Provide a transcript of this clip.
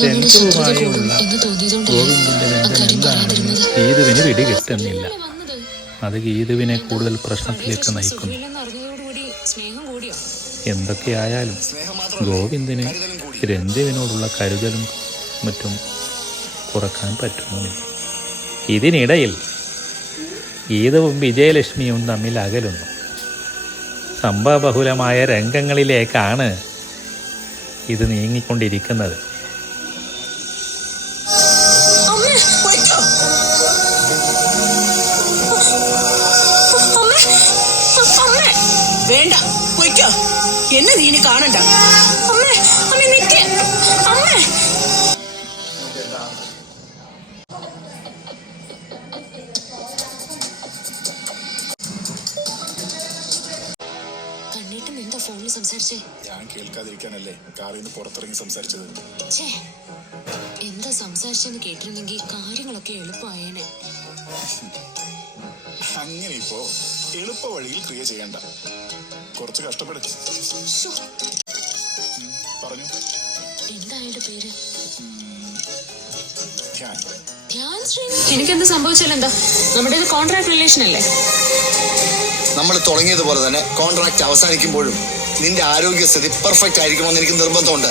സെൻസറുമായുള്ള ഗോവിന്ദന്റെ ബന്ധം എന്താണെന്ന് ഗീതുവിന് പിടികിട്ടുന്നില്ല. അത് ഗീതുവിനെ കൂടുതൽ പ്രശ്നത്തിലേക്ക് നയിക്കുന്നു. എന്തൊക്കെയായാലും ഗോവിന്ദന് രഞ്ജുവിനോടുള്ള കരുതലും മറ്റും കുറക്കാൻ പറ്റുന്നുമില്ല. ഇതിനിടയിൽ ഗീതവും വിജയലക്ഷ്മിയും തമ്മിൽ അകലുന്നു. സംഭവബഹുലമായ രംഗങ്ങളിലേക്കാണ് ഇത് നീങ്ങിക്കൊണ്ടിരിക്കുന്നത്. വേണ്ട, പൊയ്ക്കോ. എന്നെ നീ ഇനി കാണണ്ട. കണ്ണീട്ടൻ എന്താ ഫോണിൽ സംസാരിച്ചേ? ഞാൻ കേൾക്കാതിരിക്കാനല്ലേ കാറിൽ നിന്ന് പുറത്തിറങ്ങി സംസാരിച്ചത്. എന്താ സംസാരിച്ചെന്ന് കേട്ടിരുന്നെങ്കിൽ കാര്യങ്ങളൊക്കെ എളുപ്പമായേനെ. അങ്ങനെ ഇപ്പോ എളുപ്പ വഴിയിൽ ക്രിയ ചെയ്യണ്ട, കുറച്ച് കഷ്ടപ്പെടും. പറഞ്ഞു. എന്തായാലും പേര് എനിക്കെന്ത് സംഭവിച്ചാലും എന്താ, നമ്മുടെ കോൺട്രാക്ട് റിലേഷൻ അല്ലേ. നമ്മൾ തുടങ്ങിയതുപോലെ തന്നെ കോൺട്രാക്ട് അവസാനിക്കുമ്പോഴും നിന്റെ ആരോഗ്യസ്ഥിതി പെർഫെക്റ്റ് ആയിരിക്കുമെന്ന് എനിക്ക് നിർബന്ധമുണ്ട്.